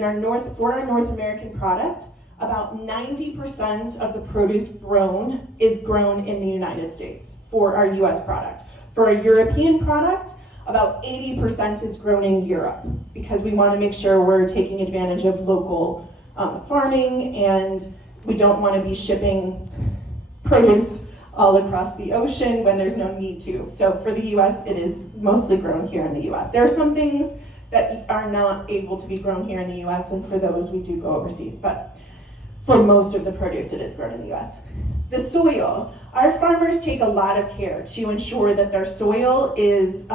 For our North American product, about 90% of the produce grown is grown in the United States for our US product. For our European product, about 80% is grown in Europe because we want to make sure we're taking advantage of local farming, and we don't want to be shipping produce all across the ocean when there's no need to. So for the US, it is mostly grown here in the US. There are some things that are not able to be grown here in the US, and for those we do go overseas, but for most of the produce it is grown in the US. The soil, our farmers take a lot of care to ensure that their soil is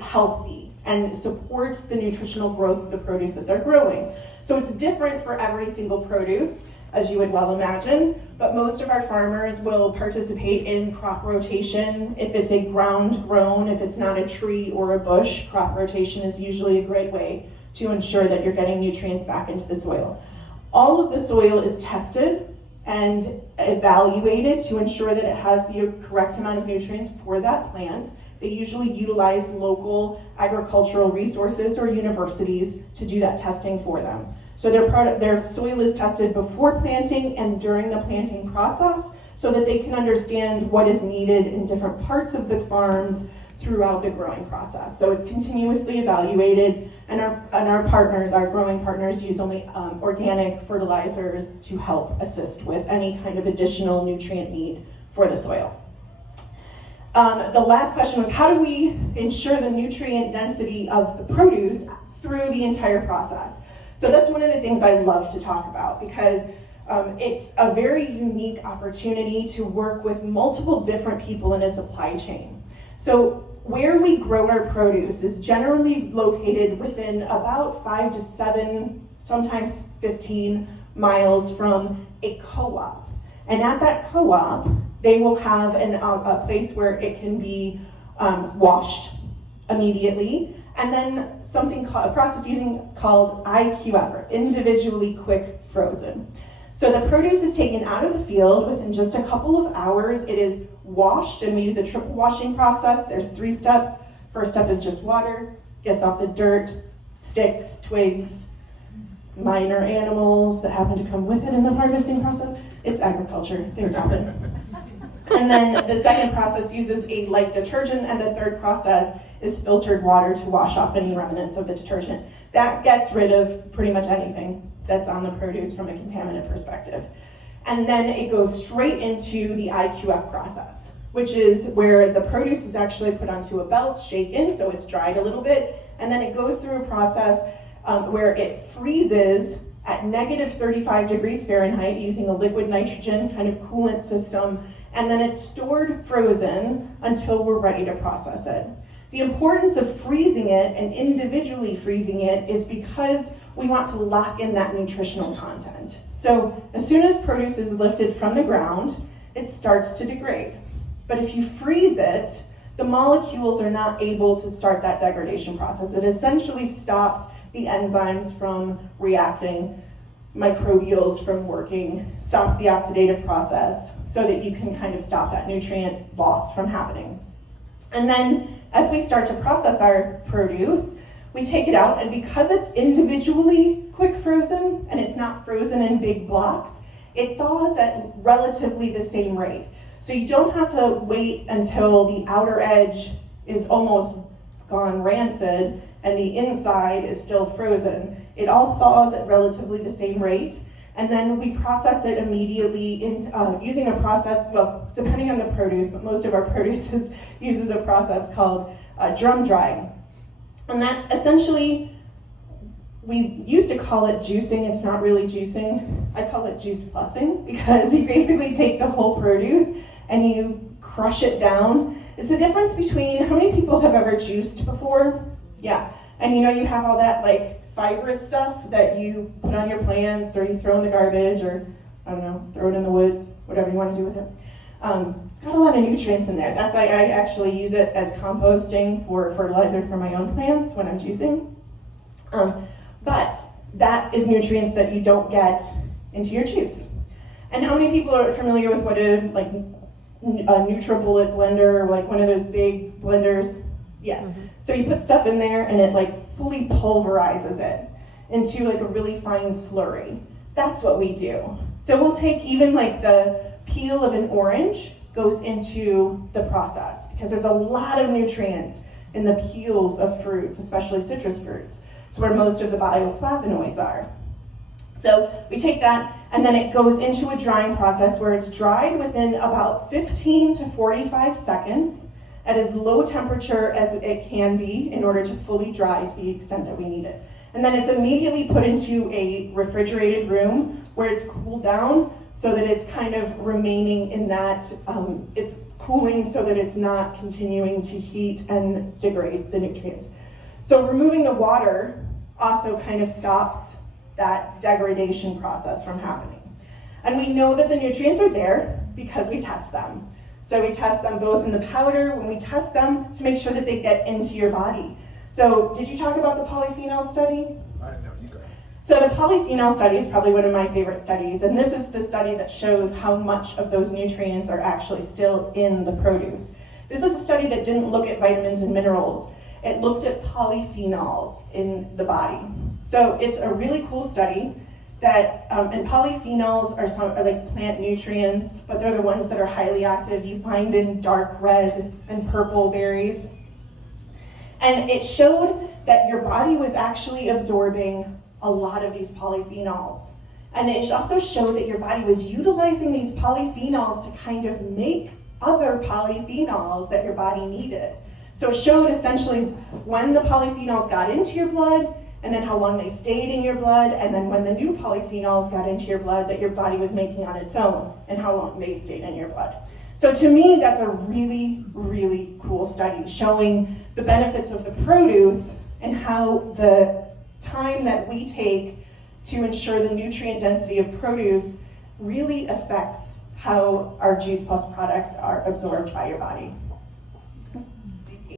healthy and supports the nutritional growth of the produce that they're growing. So it's different for every single produce, as you would well imagine, but most of our farmers will participate in crop rotation. If it's a ground grown, if it's not a tree or a bush, crop rotation is usually a great way to ensure that you're getting nutrients back into the soil. All of the soil is tested and evaluated to ensure that it has the correct amount of nutrients for that plant. They usually utilize local agricultural resources or universities to do that testing for them. So their soil is tested before planting and during the planting process so that they can understand what is needed in different parts of the farms throughout the growing process. So it's continuously evaluated, and our partners, our growing partners, use only organic fertilizers to help assist with any kind of additional nutrient need for the soil. The last question was, how do we ensure the nutrient density of the produce through the entire process? So that's one of the things I love to talk about, because it's a very unique opportunity to work with multiple different people in a supply chain. So where we grow our produce is generally located within about 5 to 7, sometimes 15 miles from a co-op. And at that co-op, they will have a place where it can be washed immediately, and then a process called IQF, or individually quick frozen. So the produce is taken out of the field within just a couple of hours. It is washed, and we use a triple washing process. There's 3 steps. First step is just water, gets off the dirt, sticks, twigs, minor animals that happen to come with it in the harvesting process. It's agriculture, things happen. And then the second process uses a light detergent, and the third process is filtered water to wash off any remnants of the detergent. That gets rid of pretty much anything that's on the produce from a contaminant perspective. And then it goes straight into the IQF process, which is where the produce is actually put onto a belt, shaken, so it's dried a little bit, and then it goes through a process where it freezes at negative 35 degrees Fahrenheit using a liquid nitrogen kind of coolant system, and then it's stored frozen until we're ready to process it. The importance of freezing it and individually freezing it is because we want to lock in that nutritional content. So as soon as produce is lifted from the ground, it starts to degrade. But if you freeze it, the molecules are not able to start that degradation process. It essentially stops the enzymes from reacting, microbials from working, stops the oxidative process so that you can kind of stop that nutrient loss from happening. And then as we start to process our produce, we take it out, and because it's individually quick frozen and it's not frozen in big blocks, it thaws at relatively the same rate. So you don't have to wait until the outer edge is almost gone rancid and the inside is still frozen. It all thaws at relatively the same rate, and then we process it immediately using a process, well, depending on the produce, but most of our produce uses a process called drum drying. And that's essentially, we used to call it juicing. It's not really juicing. I call it juice plussing, because you basically take the whole produce and you crush it down. It's the difference between, how many people have ever juiced before? Yeah, and you have all that like fibrous stuff that you put on your plants, or you throw in the garbage, or I don't know, throw it in the woods, whatever you want to do with it. It's got a lot of nutrients in there. That's why I actually use it as composting for fertilizer for my own plants when I'm juicing. But that is nutrients that you don't get into your juice. And how many people are familiar with what a NutriBullet blender, or like one of those big blenders? Yeah. Mm-hmm. So you put stuff in there and it like fully pulverizes it. into like a really fine slurry. That's what we do. So we'll take even like the peel of an orange goes into the process because there's a lot of nutrients in the peels of fruits, especially citrus fruits. It's where most of the bioflavonoids are. So we take that and then it goes into a drying process where it's dried within about 15 to 45 seconds at as low temperature as it can be in order to fully dry to the extent that we need it. And then it's immediately put into a refrigerated room where it's cooled down so that it's kind of remaining in that, it's cooling so that it's not continuing to heat and degrade the nutrients. So removing the water also kind of stops that degradation process from happening. And we know that the nutrients are there because we test them. So we test them both in the powder when we test them to make sure that they get into your body. So did you talk about the polyphenol study? No, you go. So the polyphenol study is probably one of my favorite studies, and this is the study that shows how much of those nutrients are actually still in the produce. This is a study that didn't look at vitamins and minerals. It looked at polyphenols in the body. So it's a really cool study that, and polyphenols are like plant nutrients, but they're the ones that are highly active. You find in dark red and purple berries. And it showed that your body was actually absorbing a lot of these polyphenols. And it also showed that your body was utilizing these polyphenols to kind of make other polyphenols that your body needed. So it showed essentially when the polyphenols got into your blood, and then how long they stayed in your blood, and then when the new polyphenols got into your blood that your body was making on its own, and how long they stayed in your blood. So to me, that's a really, really cool study showing the benefits of the produce and how the time that we take to ensure the nutrient density of produce really affects how our Juice Plus products are absorbed by your body.